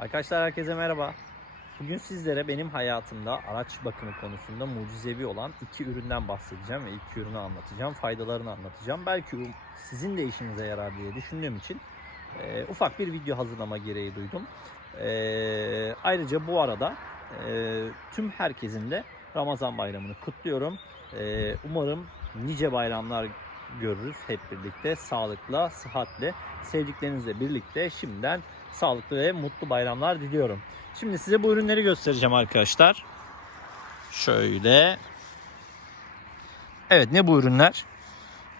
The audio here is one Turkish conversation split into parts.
Arkadaşlar herkese merhaba. Bugün sizlere benim hayatımda araç bakımı konusunda mucizevi olan iki üründen bahsedeceğim ve iki ürünü anlatacağım. Faydalarını anlatacağım. Belki sizin de işinize yarar diye düşündüğüm için e, ufak bir video hazırlama gereği duydum. E, ayrıca bu arada e, tüm herkesin de Ramazan bayramını kutluyorum. E, umarım nice bayramlar görürüz hep birlikte sağlıkla, sıhhatle, sevdiklerinizle birlikte şimdiden sağlıklı ve mutlu bayramlar diliyorum. Şimdi size bu ürünleri göstereceğim arkadaşlar. Şöyle. Evet ne bu ürünler?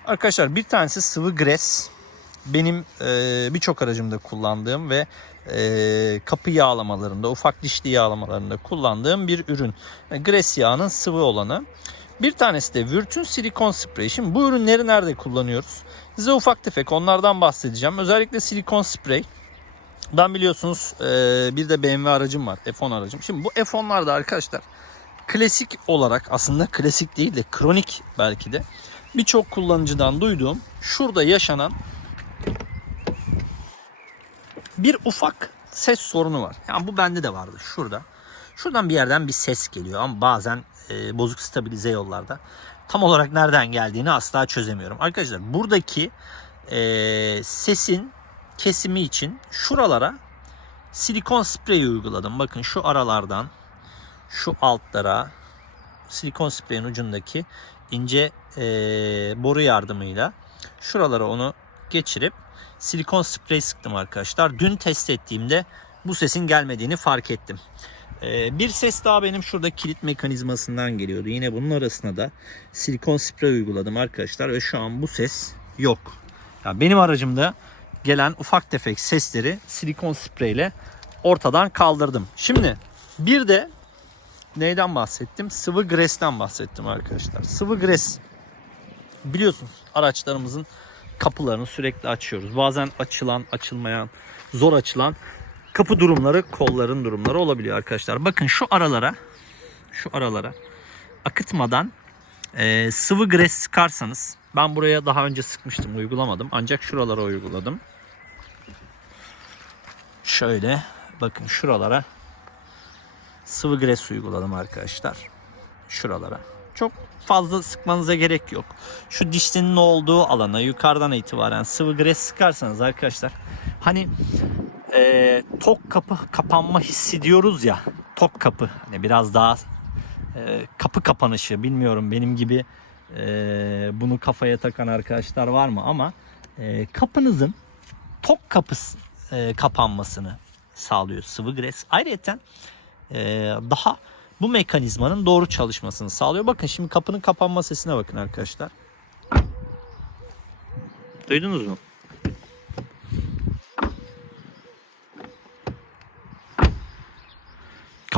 Arkadaşlar bir tanesi sıvı gres. Benim e, birçok aracımda kullandığım ve e, kapı yağlamalarında, ufak dişli yağlamalarında kullandığım bir ürün. E, Gres yağının sıvı olanı. Bir tanesi de Vürt'ün silikon spreyi. Şimdi bu ürünleri nerede kullanıyoruz? Size ufak tefek onlardan bahsedeceğim. Özellikle silikon sprey. Ben biliyorsunuz e, bir de BMW aracım var. F10 aracım. Şimdi bu F10'larda arkadaşlar klasik olarak aslında klasik değil de kronik belki de birçok kullanıcıdan duyduğum şurada yaşanan bir ufak ses sorunu var. Yani bu bende de vardı şurada. Şuradan bir yerden bir ses geliyor ama bazen e, bozuk stabilize yollarda tam olarak nereden geldiğini asla çözemiyorum. Arkadaşlar buradaki e, sesin kesimi için şuralara silikon spreyi uyguladım. Bakın şu aralardan şu altlara silikon spreyin ucundaki ince e, boru yardımıyla şuralara onu geçirip silikon sprey sıktım arkadaşlar. Dün test ettiğimde bu sesin gelmediğini fark ettim. E, bir ses daha benim şurada kilit mekanizmasından geliyordu. Yine bunun arasına da silikon sprey uyguladım arkadaşlar ve şu an bu ses yok. Ya benim aracımda gelen ufak tefek sesleri silikon spreyle ortadan kaldırdım. Şimdi bir de neyden bahsettim? Sıvı gresten bahsettim arkadaşlar. Sıvı gres biliyorsunuz araçlarımızın kapılarını sürekli açıyoruz. Bazen açılan, açılmayan, zor açılan kapı durumları, kolların durumları olabiliyor arkadaşlar. Bakın şu aralara, şu aralara akıtmadan e, sıvı gres sıkarsanız ben buraya daha önce sıkmıştım, uygulamadım. Ancak şuralara uyguladım. Şöyle bakın şuralara sıvı gres uyguladım arkadaşlar. Şuralara. Çok fazla sıkmanıza gerek yok. Şu dişlinin olduğu alana yukarıdan itibaren sıvı gres sıkarsanız arkadaşlar hani e, tok kapı kapanma hissi diyoruz ya tok kapı hani biraz daha e, kapı kapanışı bilmiyorum benim gibi e, bunu kafaya takan arkadaşlar var mı ama e, kapınızın tok kapısı e, kapanmasını sağlıyor sıvı gres. Ayrıca e, daha bu mekanizmanın doğru çalışmasını sağlıyor. Bakın şimdi kapının kapanma sesine bakın arkadaşlar. Duydunuz mu?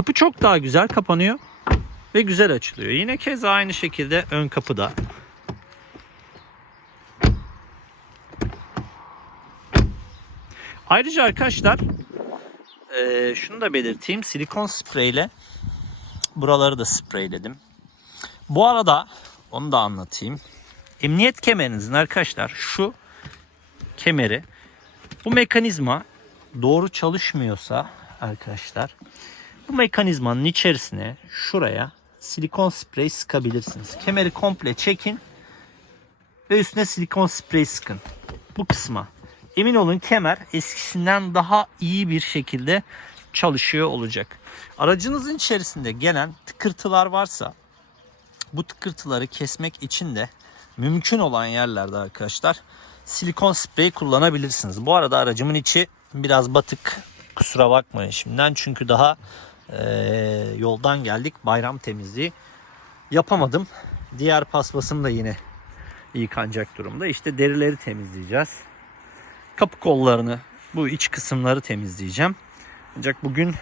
Kapı çok daha güzel kapanıyor ve güzel açılıyor. Yine keza aynı şekilde ön kapı da. Ayrıca arkadaşlar e, şunu da belirteyim. Silikon spreyle buraları da spreyledim. Bu arada onu da anlatayım. Emniyet kemerinizin arkadaşlar şu kemeri bu mekanizma doğru çalışmıyorsa arkadaşlar bu mekanizmanın içerisine şuraya silikon sprey sıkabilirsiniz. Kemeri komple çekin ve üstüne silikon sprey sıkın. Bu kısma. Emin olun kemer eskisinden daha iyi bir şekilde çalışıyor olacak. Aracınızın içerisinde gelen tıkırtılar varsa bu tıkırtıları kesmek için de mümkün olan yerlerde arkadaşlar silikon sprey kullanabilirsiniz. Bu arada aracımın içi biraz batık. Kusura bakmayın şimdiden çünkü daha e, yoldan geldik. Bayram temizliği yapamadım. Diğer paspasım da yine yıkanacak durumda. İşte derileri temizleyeceğiz. Kapı kollarını, bu iç kısımları temizleyeceğim. Ancak bugün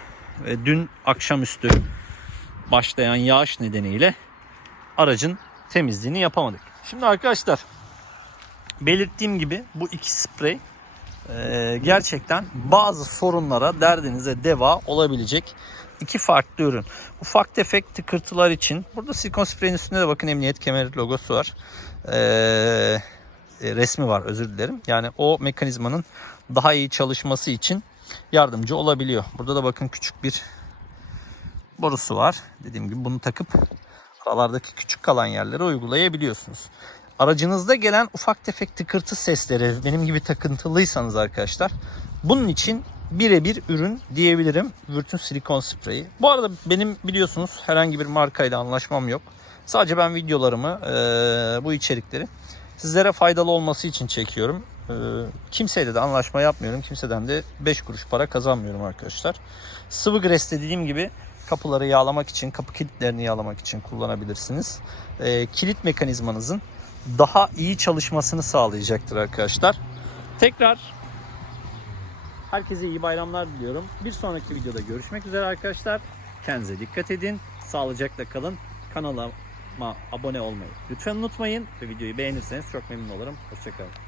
ve dün akşamüstü başlayan yağış nedeniyle aracın temizliğini yapamadık. Şimdi arkadaşlar belirttiğim gibi bu iki sprey e, gerçekten bazı sorunlara derdinize deva olabilecek iki farklı ürün. Ufak tefek tıkırtılar için burada silikon spreyin üstünde de bakın emniyet kemeri logosu var. E, resmi var özür dilerim. Yani o mekanizmanın daha iyi çalışması için yardımcı olabiliyor. Burada da bakın küçük bir borusu var. Dediğim gibi bunu takıp aralardaki küçük kalan yerlere uygulayabiliyorsunuz. Aracınızda gelen ufak tefek tıkırtı sesleri benim gibi takıntılıysanız arkadaşlar bunun için birebir ürün diyebilirim. Vürt'ün silikon spreyi. Bu arada benim biliyorsunuz herhangi bir markayla anlaşmam yok. Sadece ben videolarımı, eee, bu içerikleri sizlere faydalı olması için çekiyorum. Eee, kimseyle de anlaşma yapmıyorum. Kimseden de 5 kuruş para kazanmıyorum arkadaşlar. Sıvı gres dediğim gibi kapıları yağlamak için, kapı kilitlerini yağlamak için kullanabilirsiniz. Eee, kilit mekanizmanızın daha iyi çalışmasını sağlayacaktır arkadaşlar. Tekrar herkese iyi bayramlar diliyorum. Bir sonraki videoda görüşmek üzere arkadaşlar. Kendinize dikkat edin. Sağlıcakla kalın. Kanalıma abone olmayı lütfen unutmayın. Ve videoyu beğenirseniz çok memnun olurum. Hoşçakalın.